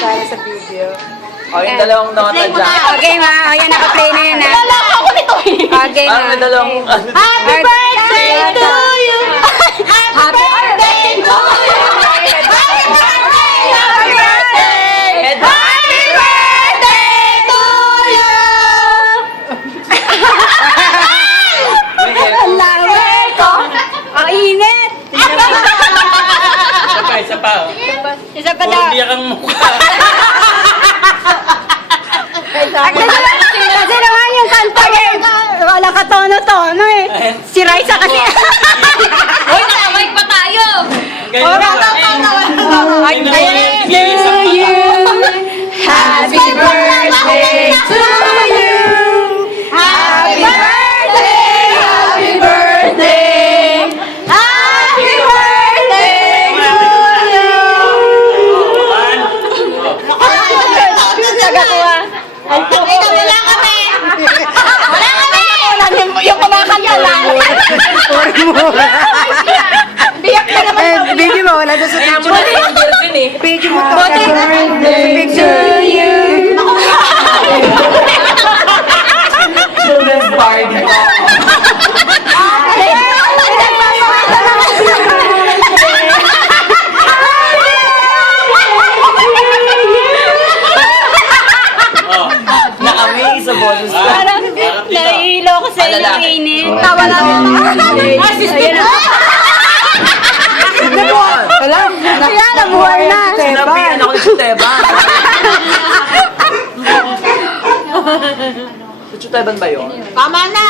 para sa video. O, yung dalawang nota dyan. Okay, ma. O, yan, naka-play na yan, ha. Wala ako nito eh. Okay, ma. Parang may dalawang... Happy birthday to you! Happy birthday to you! Happy birthday! Happy birthday! Happy birthday to you! Ang laway ko. Ang init. Isa pa. Isa pa Puro daw. biyak ang mukha. Kasi naman yung kanta eh. Wala ka tono-tono eh. Si Raisa kasi. Uy, nakamike pa tayo! Ganyan Happy birthday to you. Happy birthday. Happy birthday. Happy birthday to you. Tagakuha. Wala kami! Wala kami! Yung kumakanta lang. Biyak na naman. Video mo, wala doon sa picture. Video mo to. Sa picture. you. Children's party. Oh, na-amaze sa boses. Parang nahihilo ko sa inyo ng init. Tawa lang. Alam, Kaya nabuhay na. Sinabihan ako ni Suteban. Suteban ba yun? Tama na!